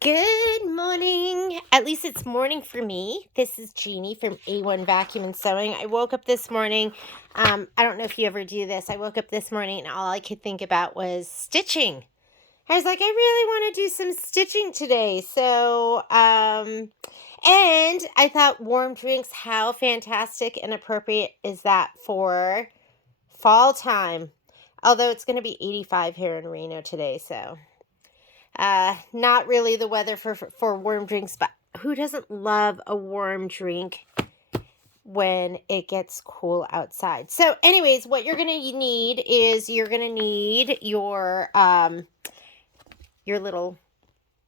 Good morning. At least it's morning for me. This is Jeannie from A1 Vacuum and Sewing. I woke up this morning. I don't know if you ever do this. I woke up this morning and all I could think about was stitching. I was like, I really want to do some stitching today. And I thought warm drinks, how fantastic and appropriate is that for fall time? Although it's going to be 85 here in Reno today, so not really the weather for warm drinks, but who doesn't love a warm drink when it gets cool outside? So anyways, what you're going to need is you're going to need your little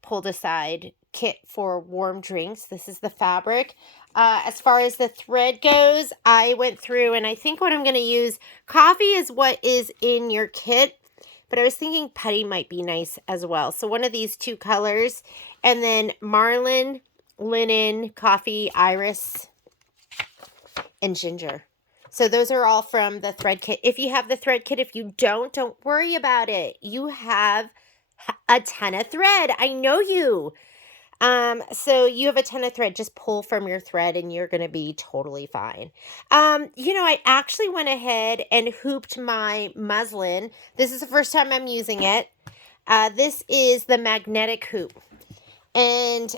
pulled aside kit for warm drinks. This is the fabric. As far as the thread goes, I went through and I think what I'm going to use, coffee is what is in your kit. But I was thinking putty might be nice as well. So one of these two colors. And then marlin, linen, coffee, iris, and ginger. So those are all from the thread kit. If you have the thread kit, if you don't worry about it. You have a ton of thread. I know you. So you have a ton of thread, just pull from your thread and you're going to be totally fine. I actually went ahead and hooped my muslin. This is the first time I'm using it. This is the magnetic hoop. And,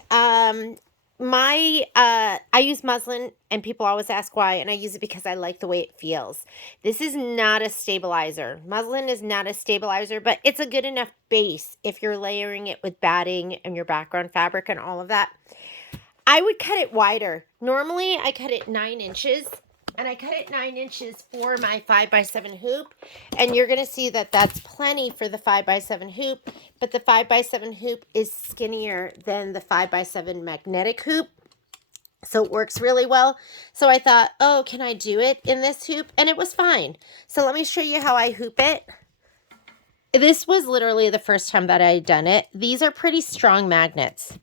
I use muslin and people always ask why, and I use it because I like the way it feels. This is not a stabilizer. Muslin is not a stabilizer, but it's a good enough base if you're layering it with batting and your background fabric and all of that. I would cut it wider. Normally I cut it 9 inches, and I cut it 9 inches for my 5x7 hoop, and you're going to see that that's plenty for the 5x7 hoop, but the 5x7 hoop is skinnier than the 5x7 magnetic hoop, so it works really well. So I thought, oh, can I do it in this hoop? And it was fine. So let me show you how I hoop it. This was literally the first time that I had done it. These are pretty strong magnets.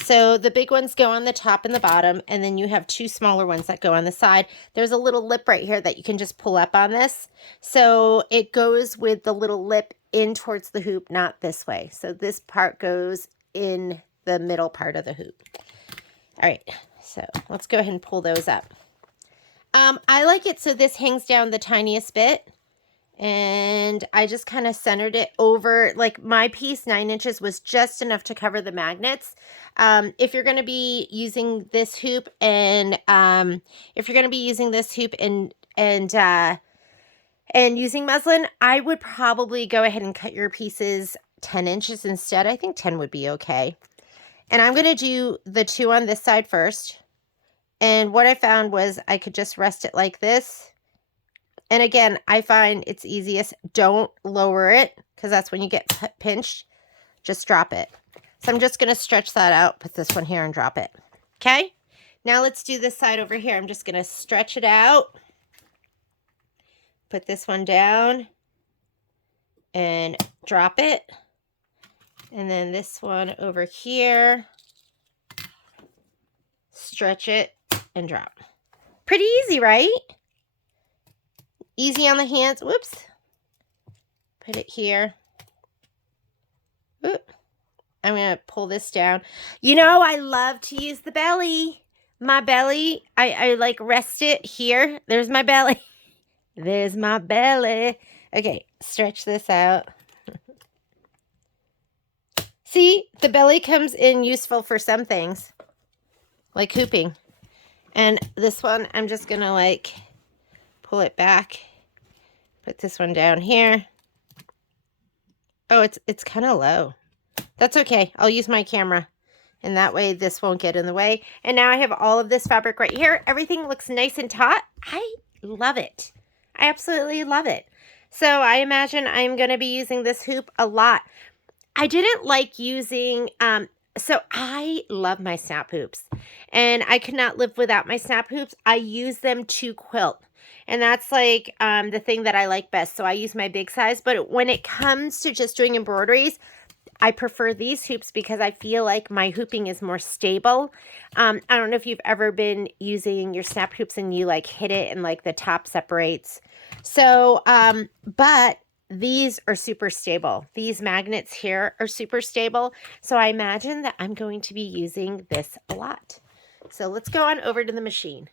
So the big ones go on the top and the bottom, and then you have 2 smaller ones that go on the side. There's a little lip right here that you can just pull up on this. So it goes with the little lip in towards the hoop, not this way. So this part goes in the middle part of the hoop. All right, so let's go ahead and pull those up. I like it so this hangs down the tiniest bit. And I just kind of centered it over, like my piece, 9 inches, was just enough to cover the magnets. If you're going to be using this hoop and using muslin, I would probably go ahead and cut your pieces 10 inches instead. I think 10 would be okay. And I'm going to do the 2 on this side first. And what I found was I could just rest it like this. And again, I find it's easiest, don't lower it, because that's when you get pinched. Just drop it. So I'm just going to stretch that out, put this one here and drop it. Okay? Now let's do this side over here. I'm just going to stretch it out. Put this one down and drop it. And then this one over here. Stretch it and drop. Pretty easy, right? Easy on the hands. Whoops. Put it here. Oop. I'm going to pull this down. You know, I love to use the belly. My belly, I like rest it here. There's my belly. There's my belly. Okay, stretch this out. See, the belly comes in useful for some things, like hooping. And this one, I'm just going to like pull it back. Put this one down here. Oh, it's kind of low. That's okay. I'll use my camera. And that way this won't get in the way. And now I have all of this fabric right here. Everything looks nice and taut. I love it. I absolutely love it. So I imagine I'm going to be using this hoop a lot. I didn't like using... So I love my snap hoops. And I could not live without my snap hoops. I use them to quilt. And that's like the thing that I like best. So I use my big size. But when it comes to just doing embroideries, I prefer these hoops because I feel like my hooping is more stable. I don't know if you've ever been using your snap hoops and you like hit it and like the top separates. So, but these are super stable. These magnets here are super stable. So I imagine that I'm going to be using this a lot. So let's go on over to the machine.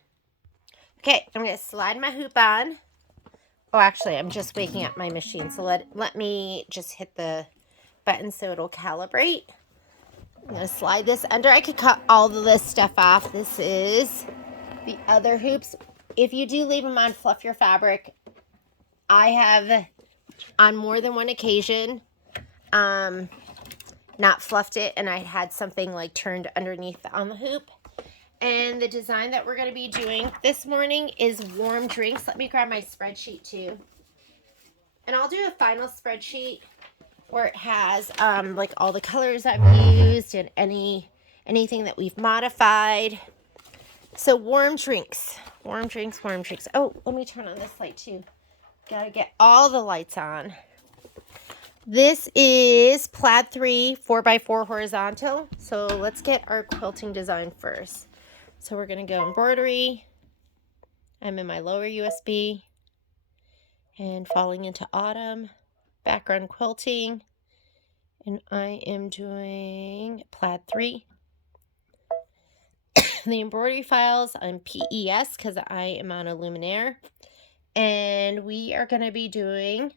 Okay, I'm going to slide my hoop on. Oh, actually, I'm just waking up my machine. So let me just hit the button so it'll calibrate. I'm going to slide this under. I could cut all of this stuff off. This is the other hoops. If you do leave them on, fluff your fabric. I have, on more than one occasion, not fluffed it, and I had something like turned underneath on the hoop. And the design that we're going to be doing this morning is warm drinks. Let me grab my spreadsheet too. And I'll do a final spreadsheet where it has like all the colors I've used and anything that we've modified. So warm drinks. Warm drinks, warm drinks. Oh, let me turn on this light too. Gotta get all the lights on. This is plaid 3 4x4 horizontal. So let's get our quilting design first. So we're going to go embroidery. I'm in my lower USB. And falling into autumn. Background quilting. And I am doing plaid 3. The embroidery files, I'm PES because I am on a luminaire. And we are going to be doing,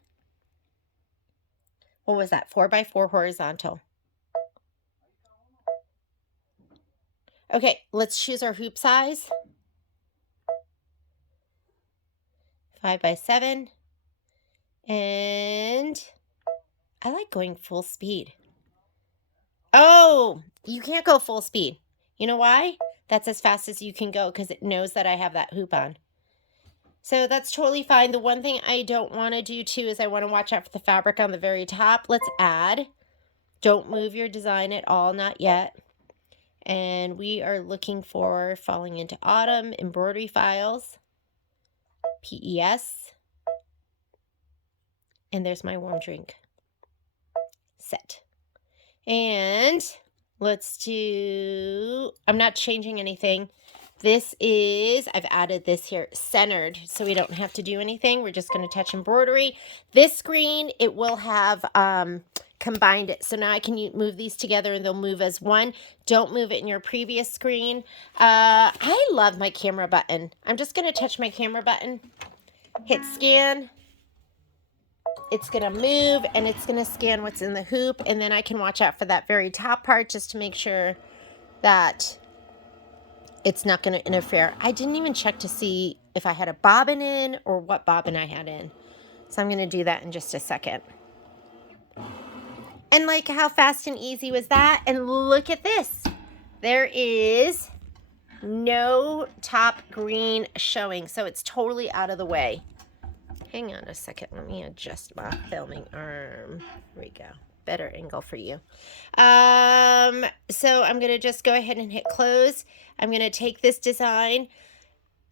what was that, 4x4 horizontal. Okay, let's choose our hoop size. 5x7. And I like going full speed. Oh, you can't go full speed. You know why? That's as fast as you can go because it knows that I have that hoop on. So that's totally fine. The one thing I don't want to do too is I want to watch out for the fabric on the very top. Let's add. Don't move your design at all, not yet. And we are looking for falling into autumn, embroidery files, PES. And there's my warm drink. Set. And let's do, I'm not changing anything. This is, I've added this here, centered, so we don't have to do anything. We're just going to touch embroidery. This screen, it will have combined it. So now I can move these together and they'll move as one. Don't move it in your previous screen. I love my camera button. I'm just going to touch my camera button, hit scan. It's going to move and it's going to scan what's in the hoop. And then I can watch out for that very top part just to make sure that it's not going to interfere. I didn't even check to see if I had a bobbin in or what bobbin I had in. So I'm going to do that in just a second. And like, how fast and easy was that? And look at this. There is no top green showing. So it's totally out of the way. Hang on a second. Let me adjust my filming arm. There we go. Better angle for you. So I'm going to just go ahead and hit close. I'm going to take this design.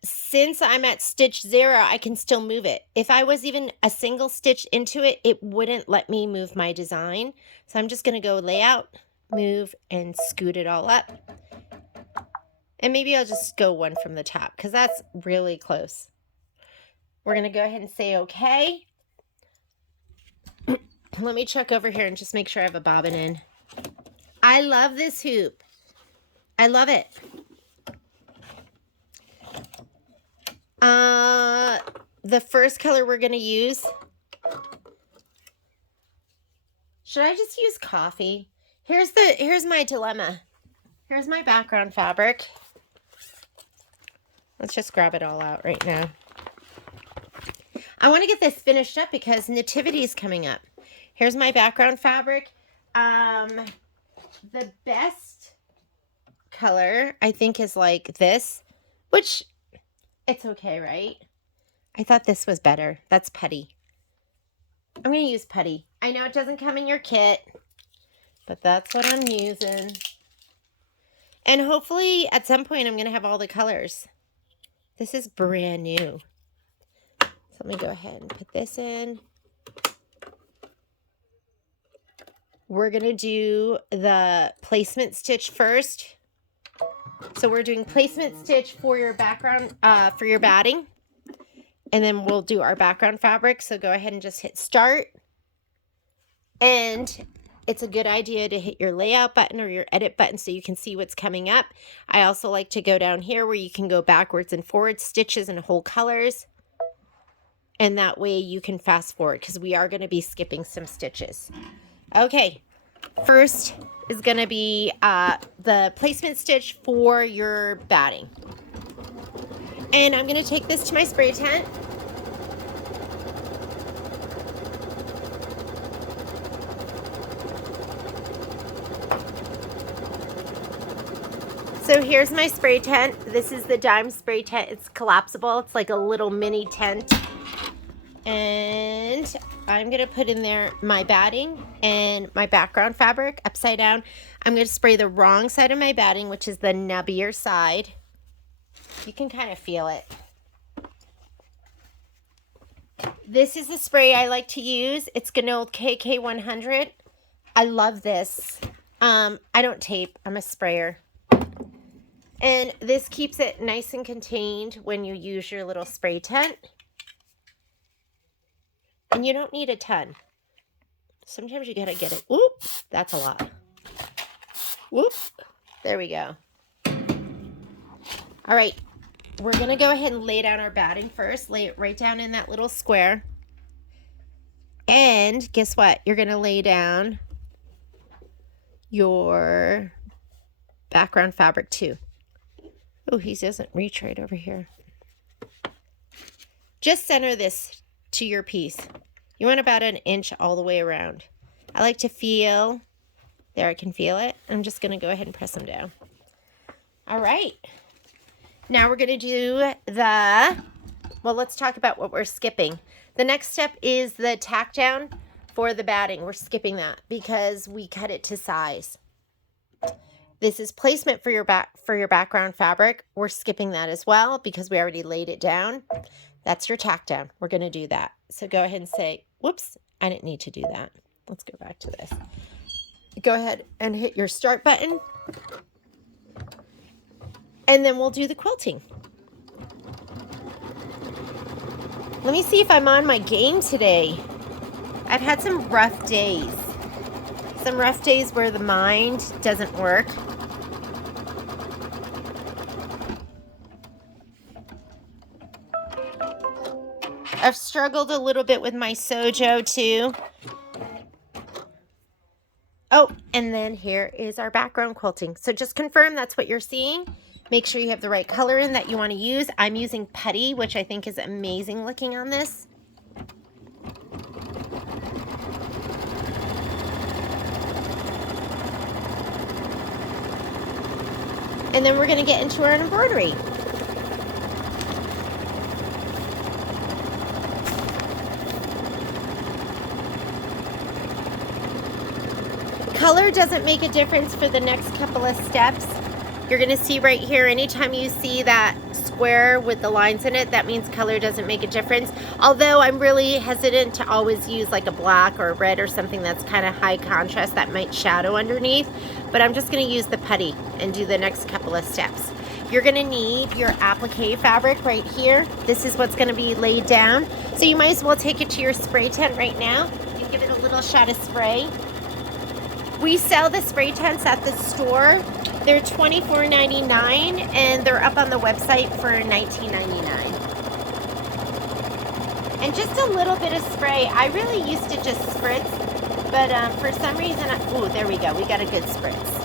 Since I'm at stitch 0, I can still move it. If I was even a single stitch into it, it wouldn't let me move my design. So I'm just going to go layout, move, and scoot it all up. And maybe I'll just go one from the top because that's really close. We're going to go ahead and say okay. Let me check over here and just make sure I have a bobbin in. I love this hoop. I love it. The first color we're going to use. Should I just use coffee? Here's my dilemma. Here's my background fabric. Let's just grab it all out right now. I want to get this finished up because Nativity is coming up. Here's my background fabric. The best color, I think, is like this, which it's okay, right? I thought this was better. That's putty. I'm going to use putty. I know it doesn't come in your kit, but that's what I'm using. And hopefully at some point I'm going to have all the colors. This is brand new. So let me go ahead and put this in. We're going to do the placement stitch first. So we're doing placement stitch for your background, for your batting. And then we'll do our background fabric. So go ahead and just hit start. And it's a good idea to hit your layout button or your edit button so you can see what's coming up. I also like to go down here where you can go backwards and forwards, stitches and whole colors. And that way you can fast forward because we are going to be skipping some stitches. Okay, first is going to be the placement stitch for your batting. And I'm going to take this to my spray tent. So here's my spray tent. This is the dime spray tent. It's collapsible. It's like a little mini tent. And I'm going to put in there my batting and my background fabric upside down. I'm going to spray the wrong side of my batting, which is the nubbier side. You can kind of feel it. This is the spray I like to use. It's Ganold KK100. I love this. I don't tape. I'm a sprayer. And this keeps it nice and contained when you use your little spray tent. And you don't need a ton. Sometimes you gotta get it. Whoop, that's a lot. Whoop, there we go. All right, we're gonna go ahead and lay down our batting first. Lay it right down in that little square. And guess what? You're gonna lay down your background fabric too. Oh, he doesn't reach right over here. Just center this to your piece. You want about an inch all the way around. I like to feel, there I can feel it. I'm just gonna go ahead and press them down. All right. Now we're gonna do well, let's talk about what we're skipping. The next step is the tack down for the batting. We're skipping that because we cut it to size. This is placement for your background fabric. We're skipping that as well because we already laid it down. That's your tack down. We're going to do that. So go ahead and say, whoops, I didn't need to do that. Let's go back to this. Go ahead and hit your start button. And then we'll do the quilting. Let me see if I'm on my game today. I've had some rough days. Some rough days where the mind doesn't work. I've struggled a little bit with my sojo too. Oh, and then here is our background quilting. So just confirm that's what you're seeing. Make sure you have the right color in that you want to use. I'm using putty, which I think is amazing looking on this. And then we're going to get into our embroidery. Color doesn't make a difference for the next couple of steps. You're going to see right here, anytime you see that square with the lines in it, that means color doesn't make a difference. Although I'm really hesitant to always use like a black or a red or something that's kind of high contrast that might shadow underneath. But I'm just going to use the putty and do the next couple of steps. You're going to need your applique fabric right here. This is what's going to be laid down. So you might as well take it to your spray tent right now and give it a little shot of spray. We sell the spray tents at the store. They're $24.99 and they're up on the website for $19.99. And just a little bit of spray. I really used to just spritz, but for some reason, oh, there we go. We got a good spritz.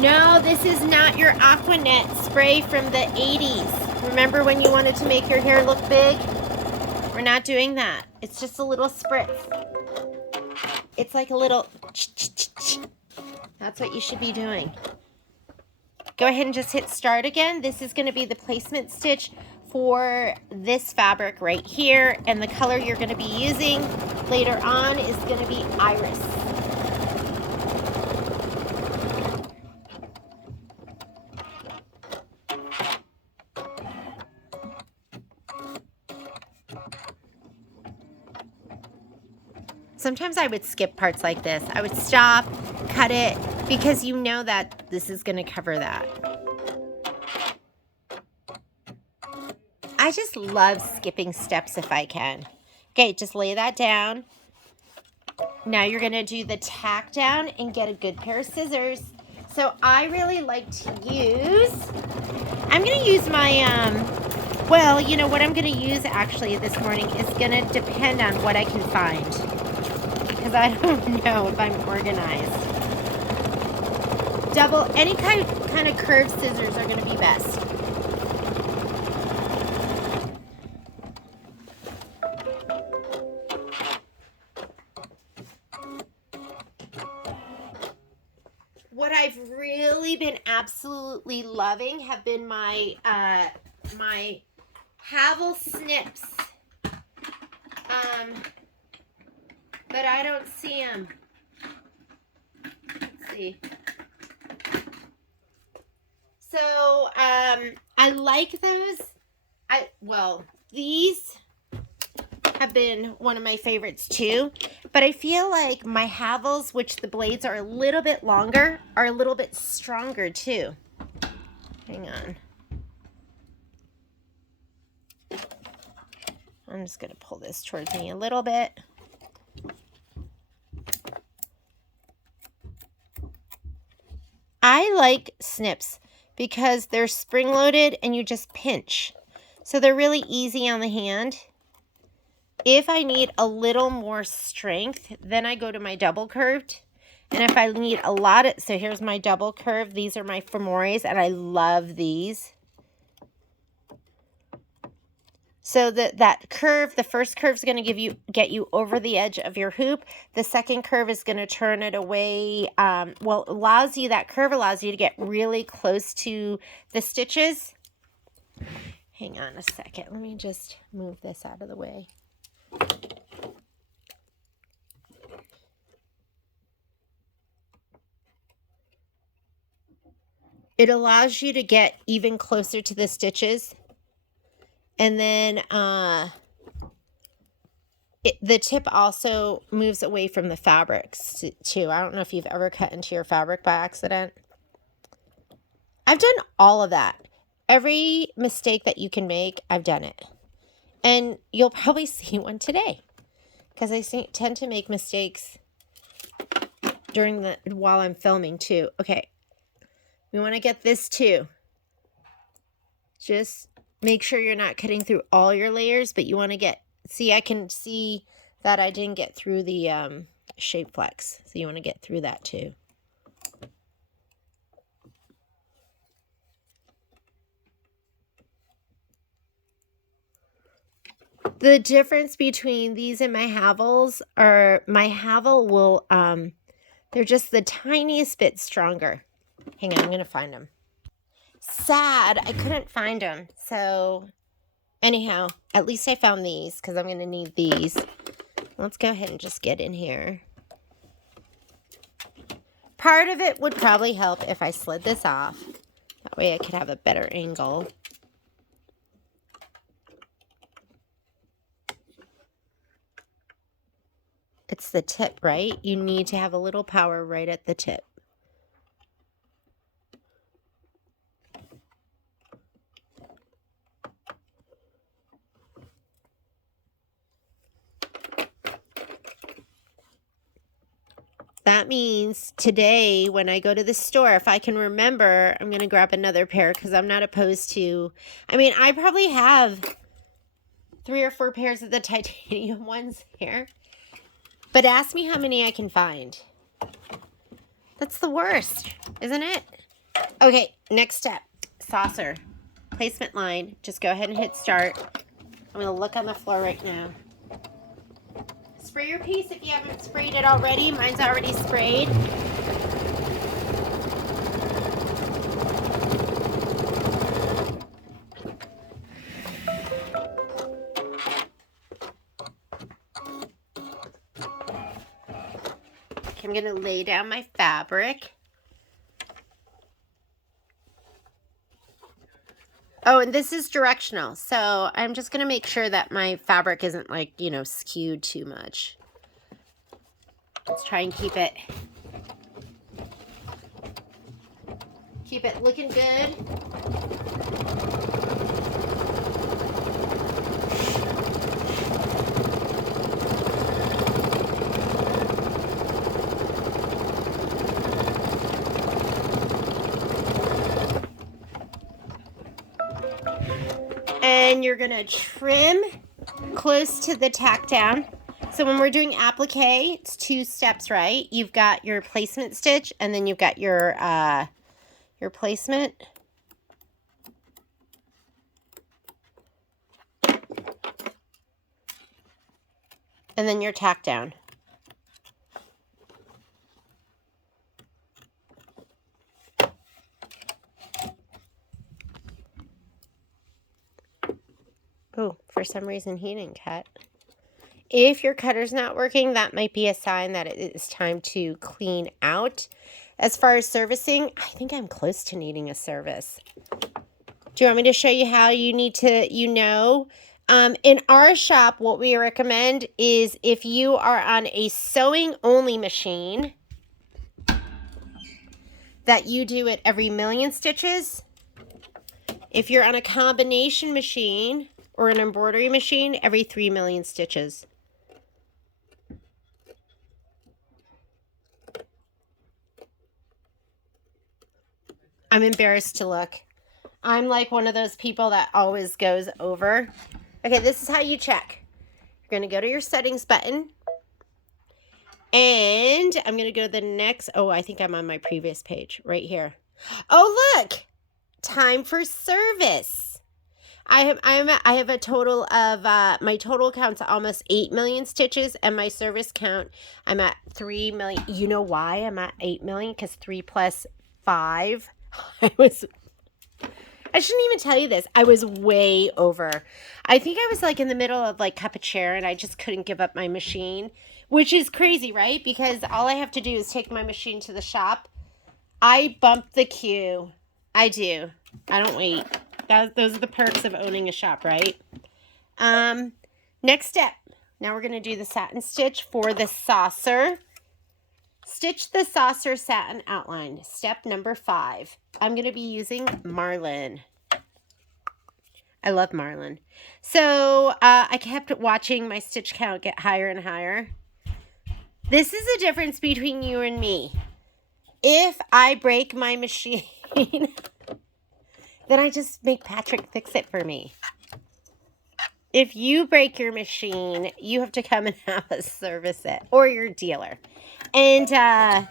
No, this is not your Aquanet spray from the 80s. Remember when you wanted to make your hair look big? We're not doing that. It's just a little spritz. It's like a little, that's what you should be doing. Go ahead and just hit start again. This is going to be the placement stitch for this fabric right here. And the color you're going to be using later on is going to be Iris. Sometimes I would skip parts like this. I would stop, cut it, because you know that this is going to cover that. I just love skipping steps if I can. Okay, just lay that down. Now you're gonna do the tack down and get a good pair of scissors. So I really like to use, I'm gonna use my, well, you know what I'm gonna use actually this morning is gonna depend on what I can find, because I don't know if I'm organized. Any kind of curved scissors are gonna be best. What I've really been absolutely loving have been my my Havel snips, but I don't see them. Let's see. So I like those. Well, these have been one of my favorites too, but I feel like my Havels, which the blades are a little bit longer, are a little bit stronger too. Hang on. I'm just going to pull this towards me a little bit. I like snips because they're spring-loaded and you just pinch. So they're really easy on the hand. If I need a little more strength, then I go to my double curved. And if I need a lot of, so here's my double curve. These are my femoris and I love these. So that curve, the first curve is going to get you over the edge of your hoop. The second curve is going to turn it away. Well, that curve allows you to get really close to the stitches. Hang on a second. Let me just move this out of the way. It allows you to get even closer to the stitches. And then the tip also moves away from the fabrics too. I don't know if you've ever cut into your fabric by accident. I've done all of that. Every mistake that you can make, I've done it. And you'll probably see one today, because I tend to make mistakes while I'm filming too. Okay, we want to get this too. Just make sure you're not cutting through all your layers, but you want to see, I can see that I didn't get through the shape flex. So you want to get through that too. The difference between these and my Havels are my Havel will, they're just the tiniest bit stronger. Hang on, I'm going to find them. Sad, I couldn't find them. So anyhow, at least I found these because I'm going to need these. Let's go ahead and just get in here. Part of it would probably help if I slid this off. That way I could have a better angle. It's the tip, right? You need to have a little power right at the tip. That means today when I go to the store, if I can remember, I'm going to grab another pair because I'm not opposed to, I mean, I probably have 3 or 4 pairs of the titanium ones here. But ask me how many I can find. That's the worst, isn't it? Okay, next step, saucer. Placement line. Just go ahead and hit start. I'm going to look on the floor right now. Spray your piece if you haven't sprayed it already. Mine's already sprayed. Okay, I'm going to lay down my fabric. Oh, and this is directional, so I'm just going to make sure that my fabric isn't like, you know, skewed too much. Let's try and keep it looking good. And you're going to trim close to the tack down. So when we're doing applique, it's 2 steps, right? You've got your placement stitch, and then you've got your placement. And then your tack down. Oh, for some reason he didn't cut. If your cutter's not working, that might be a sign that it is time to clean out. As far as servicing, I think I'm close to needing a service. Do you want me to show you how you need to, in our shop, what we recommend is if you are on a sewing only machine, that you do it every 1,000,000 stitches. If you're on a combination machine or an embroidery machine, every 3,000,000 stitches. I'm embarrassed to look. I'm like one of those people that always goes over. Okay, this is how you check. You're going to go to your settings button. And I'm going to go to the next. Oh, I think I'm on my previous page right here. Oh, look. Time for service. I have a total of, my total count's almost 8,000,000 stitches, and my service count, I'm at 3,000,000. You know why I'm at 8,000,000? Because 3 plus 5. I shouldn't even tell you this. I was way over. I think I was like in the middle of like cup of chair, and I just couldn't give up my machine, which is crazy, right? Because all I have to do is take my machine to the shop. I bump the queue. I do. I don't wait. Those are the perks of owning a shop, right? Next step. Now we're going to do the satin stitch for the saucer. Stitch the saucer satin outline. Step number 5. I'm going to be using Marlin. I love Marlin. So I kept watching my stitch count get higher and higher. This is the difference between you and me. If I break my machine, then I just make Patrick fix it for me. If you break your machine, you have to come and have us service it, or your dealer. And I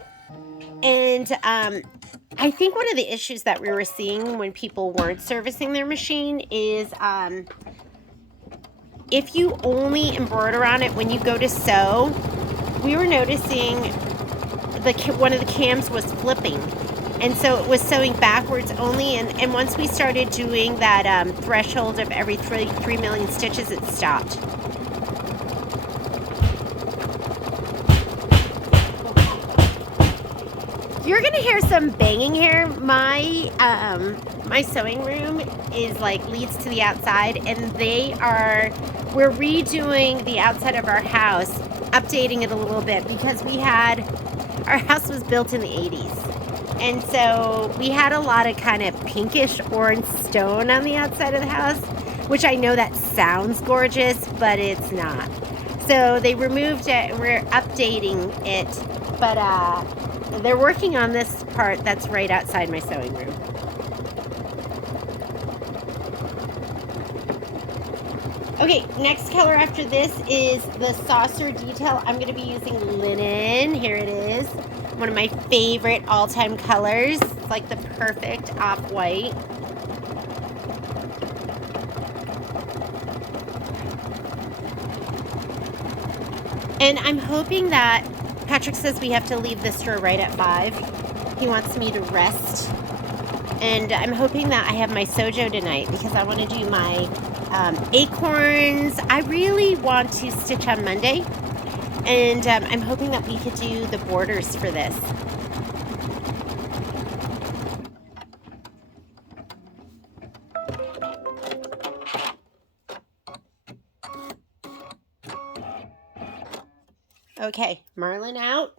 think one of the issues that we were seeing when people weren't servicing their machine is if you only embroider on it when you go to sew, we were noticing one of the cams was flipping. And so it was sewing backwards only. And once we started doing that threshold of every 3,000,000 stitches, it stopped. You're gonna hear some banging here. My sewing room is like leads to the outside, and we're redoing the outside of our house, updating it a little bit because our house was built in the 80s. And so we had a lot of kind of pinkish orange stone on the outside of the house, which I know that sounds gorgeous, but it's not. So they removed it and we're updating it, but they're working on this part that's right outside my sewing room. Okay, next color after this is the saucer detail. I'm going to be using linen. Here it is. One of my favorite all-time colors. It's like the perfect off-white. And I'm hoping that Patrick says we have to leave the store right at 5. He wants me to rest. And I'm hoping that I have my sojo tonight because I want to do my acorns. I really want to stitch on Monday. And I'm hoping that we could do the borders for this. Okay, Marlin out.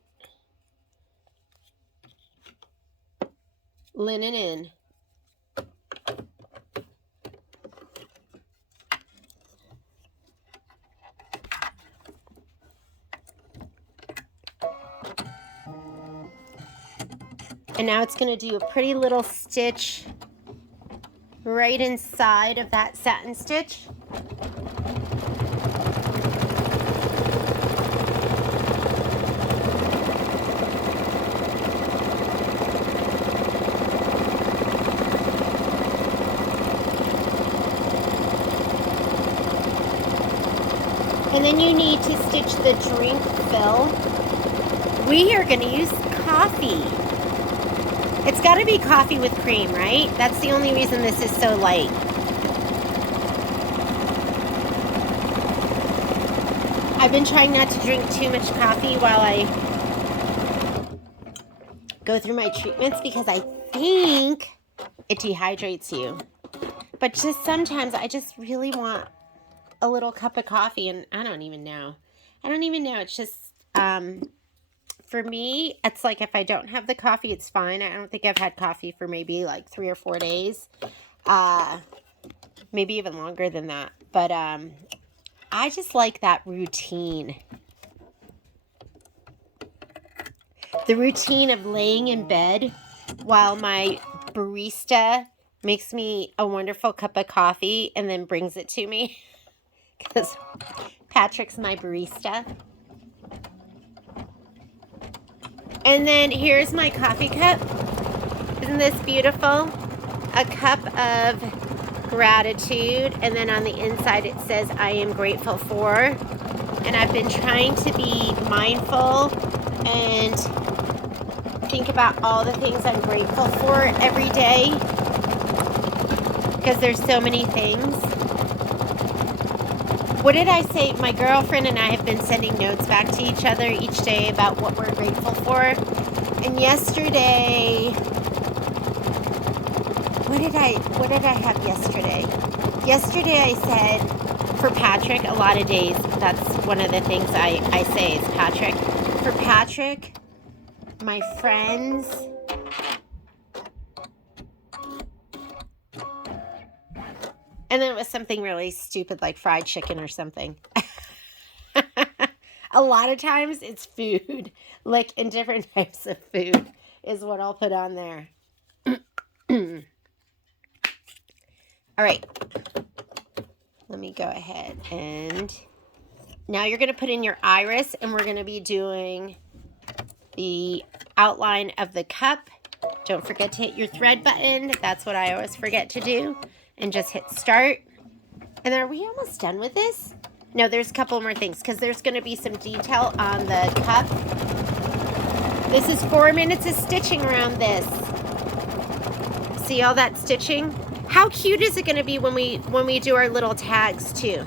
Linen in. And now it's going to do a pretty little stitch right inside of that satin stitch. And then you need to stitch the drink fill. We are going to use coffee. It's got to be coffee with cream, right? That's the only reason this is so light. I've been trying not to drink too much coffee while I go through my treatments because I think it dehydrates you. But just sometimes I just really want a little cup of coffee, and I don't even know. It's just, for me, it's like if I don't have the coffee, it's fine. I don't think I've had coffee for maybe like 3 or 4 days. Maybe even longer than that. But I just like that routine. The routine of laying in bed while my barista makes me a wonderful cup of coffee and then brings it to me. Because Patrick's my barista. And then here's my coffee cup. Isn't this beautiful? A cup of gratitude. And then on the inside it says, I am grateful for. And I've been trying to be mindful and think about all the things I'm grateful for every day. Because there's so many things. What did I say? My girlfriend and I have been sending notes back to each other each day about what we're grateful for. And yesterday, what did I have yesterday? Yesterday I said, for Patrick, a lot of days, that's one of the things I say is Patrick. For Patrick, my friends, and then it was something really stupid like fried chicken or something. A lot of times it's food, like in different types of food is what I'll put on there. All right. Let me go ahead and now you're going to put in your iris, and we're going to be doing the outline of the cup. Don't forget to hit your thread button. That's what I always forget to do. And just hit start. And are we almost done with this? No, there's a couple more things because there's going to be some detail on the cup. This is 4 minutes of stitching around this. See all that stitching? How cute is it going to be when we do our little tags too?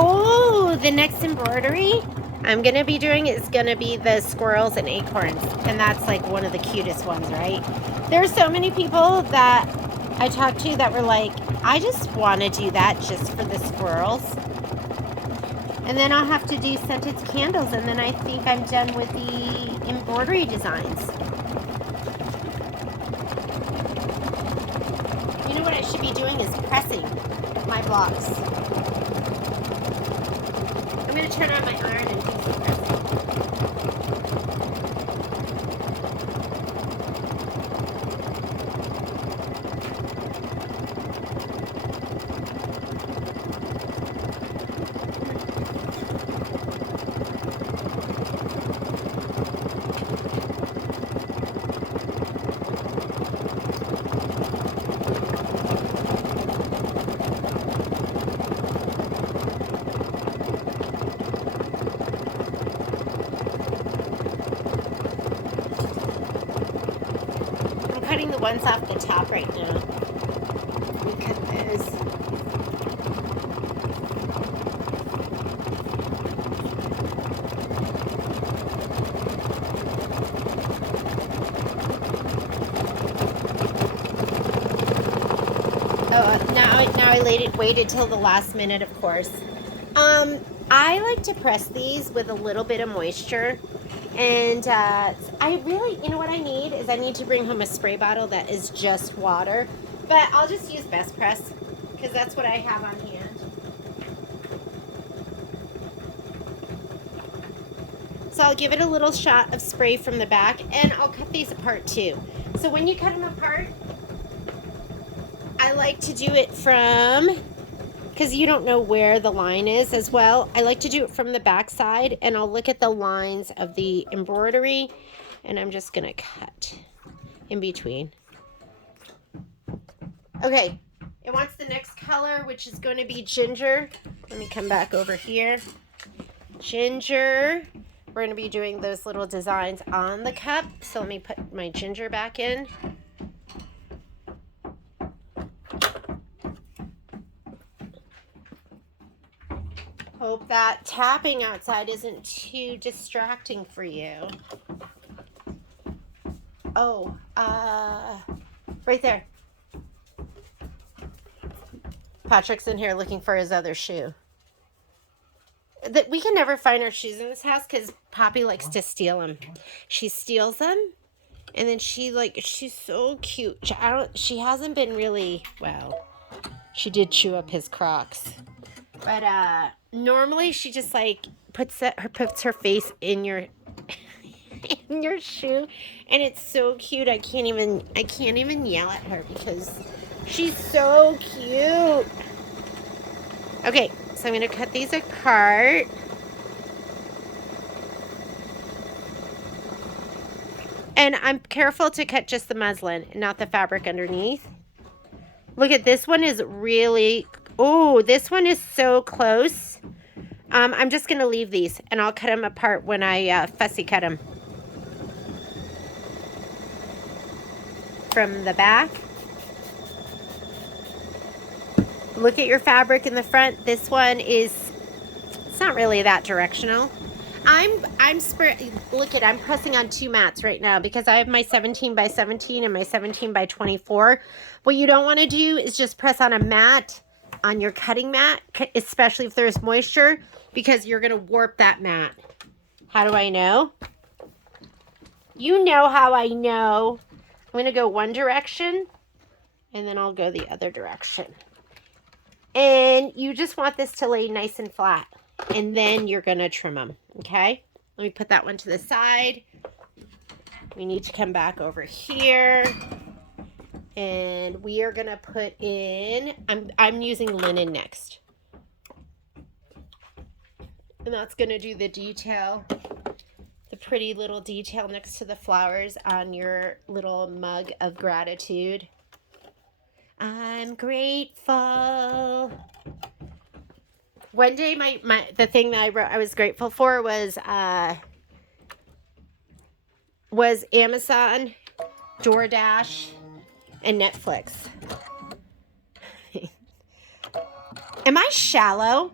Oh, the next embroidery I'm going to be doing is going to be the squirrels and acorns. And that's like one of the cutest ones, right? There's so many people that I talked to that were like, I just want to do that just for the squirrels. And then I'll have to do scented candles. And then I think I'm done with the embroidery designs. You know what I should be doing is pressing my blocks. I'm going to turn on my iron and do some pressing. cutting the ones off the top right now. We cut those. Oh, now I waited till the last minute, of course. I like to press these with a little bit of moisture. And I really, you know what I need is I need to bring home a spray bottle that is just water. But I'll just use Best Press because that's what I have on hand. So I'll give it a little shot of spray from the back, and I'll cut these apart too. So when you cut them apart, I like to do it from, because you don't know where the line is as well, I like to do it from the back side, and I'll look at the lines of the embroidery, and I'm just gonna cut in between. Okay, it wants the next color, which is going to be ginger. Let me come back over here. Ginger. We're going to be doing those little designs on the cup, so let me put my ginger back in. Hope that tapping outside isn't too distracting for you. Oh, right there. Patrick's in here looking for his other shoe. That we can never find our shoes in this house because Poppy likes to steal them. She steals them, and then she's so cute. She hasn't been really, well, she did chew up his Crocs. But normally she just like puts her face in your in your shoe, and it's so cute. I can't even yell at her because she's so cute. Okay, so I'm going to cut these apart. And I'm careful to cut just the muslin, not the fabric underneath. Look at this one is really, oh, this one is so close. I'm just going to leave these, and I'll cut them apart when I fussy cut them. From the back. Look at your fabric in the front. This one is, it's not really that directional. I'm pressing on two mats right now because I have my 17 by 17 and my 17 by 24. What you don't want to do is just press on a mat, on your cutting mat, especially if there's moisture, because you're going to warp that mat. How do I know? You know how I know. I'm going to go one direction, and then I'll go the other direction. And you just want this to lay nice and flat. And then you're going to trim them, okay? Let me put that one to the side. We need to come back over here. And we are going to put in, I'm using linen next. And that's going to do the detail, the pretty little detail next to the flowers on your little mug of gratitude. I'm grateful. One day, the thing that I wrote I was grateful for was Amazon, DoorDash, and Netflix. Am I shallow?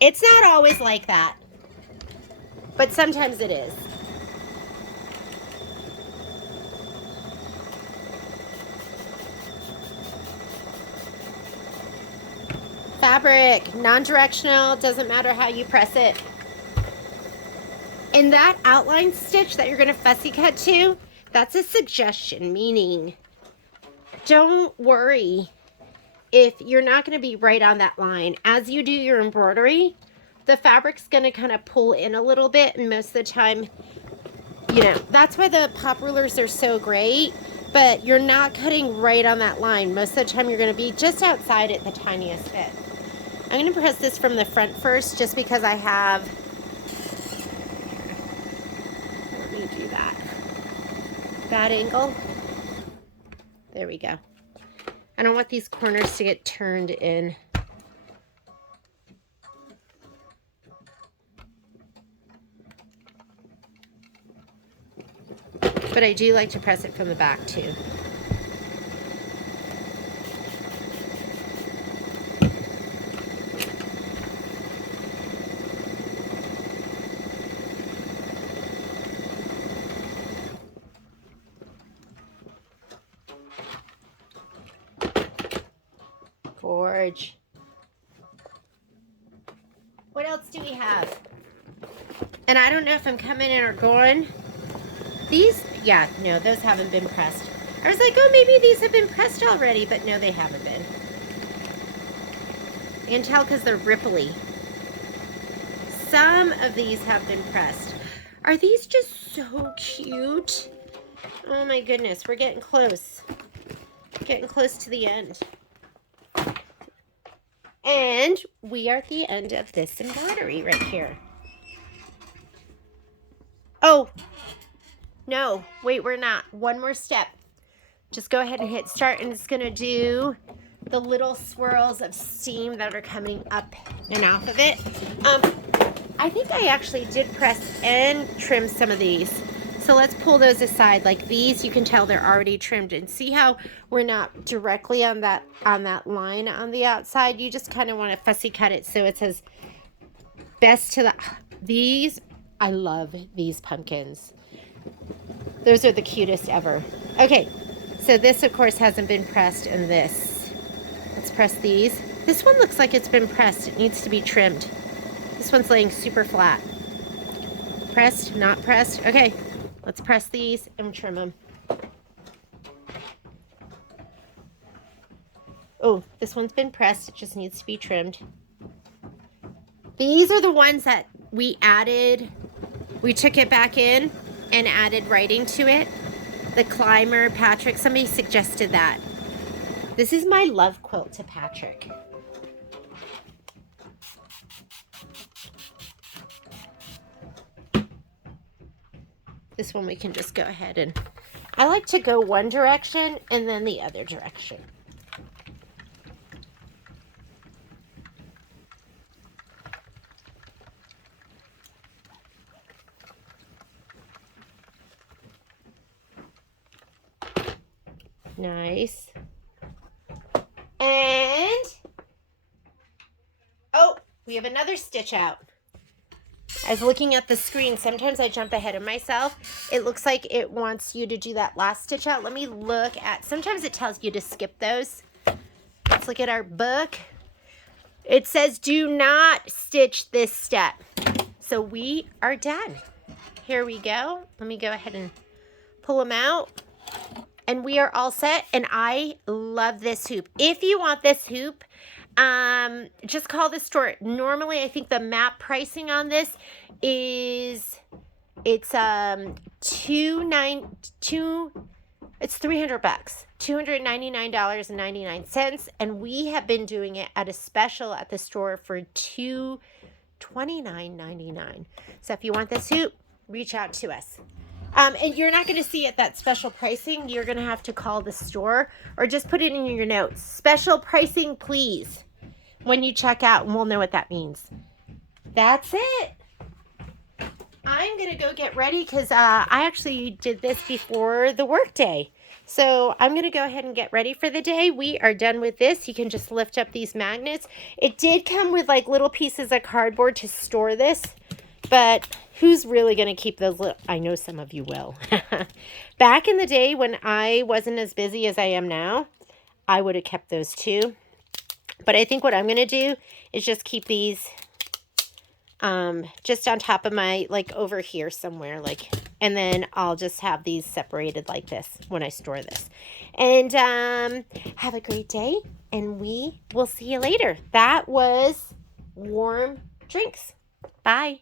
It's not always like that, but sometimes it is. Fabric, non-directional, doesn't matter how you press it. And that outline stitch that you're going to fussy cut to, that's a suggestion, meaning don't worry if you're not going to be right on that line. As you do your embroidery, the fabric's going to kind of pull in a little bit, and most of the time, you know, that's why the pop rulers are so great, but you're not cutting right on that line. Most of the time, you're going to be just outside it the tiniest bit. I'm going to press this from the front first just because I have, let me do that angle. There we go. I don't want these corners to get turned in. But I do like to press it from the back too. Gorge. What else do we have? And I don't know if I'm coming in or going. These, yeah, no, those haven't been pressed. I was like, oh, maybe these have been pressed already, but no, they haven't been. You can tell because they're ripply. Some of these have been pressed. Are these just so cute? Oh my goodness, we're getting close. Getting close to the end. And we are at the end of this embroidery right here. Oh, no, wait, we're not. One more step. Just go ahead and hit start, and it's gonna do the little swirls of steam that are coming up and off of it. I think I actually did press and trim some of these. So let's pull those aside. Like these, you can tell they're already trimmed, and see how we're not directly on that line on the outside. You just kind of want to fussy cut it so it says best to the. These, I love these pumpkins. Those are the cutest ever. Okay, so this of course hasn't been pressed, and this. Let's press these. This one looks like it's been pressed. It needs to be trimmed. This one's laying super flat. Pressed, not pressed. Okay, let's press these and trim them. Oh, this one's been pressed. It just needs to be trimmed. These are the ones that we added. We took it back in and added writing to it. The climber, Patrick, somebody suggested that. This is my love quilt to Patrick. This one we can just go ahead and, I like to go one direction and then the other direction. Nice. And, oh, we have another stitch out. I was looking at the screen. Sometimes I jump ahead of myself. It looks like it wants you to do that last stitch out. Let me look at, sometimes it tells you to skip those. Let's look at our book. It says do not stitch this step. So we are done. Here we go. Let me go ahead and pull them out. And we are all set. And I love this hoop. If you want this hoop, just call the store. Normally, I think the map pricing on this is, it's $300, $299.99, and we have been doing it at a special at the store for $229.99. So if you want this hoop, reach out to us. And you're not going to see it that special pricing. You're going to have to call the store or just put it in your notes. Special pricing, please, when you check out, and we'll know what that means. That's it. I'm going to go get ready because I actually did this before the work day. So I'm going to go ahead and get ready for the day. We are done with this. You can just lift up these magnets. It did come with like little pieces of cardboard to store this, but who's really going to keep those little? I know some of you will. Back in the day when I wasn't as busy as I am now, I would have kept those too. But I think what I'm going to do is just keep these just on top of my, like over here somewhere, like, and then I'll just have these separated like this when I store this. And have a great day, and we will see you later. That was warm drinks. Bye.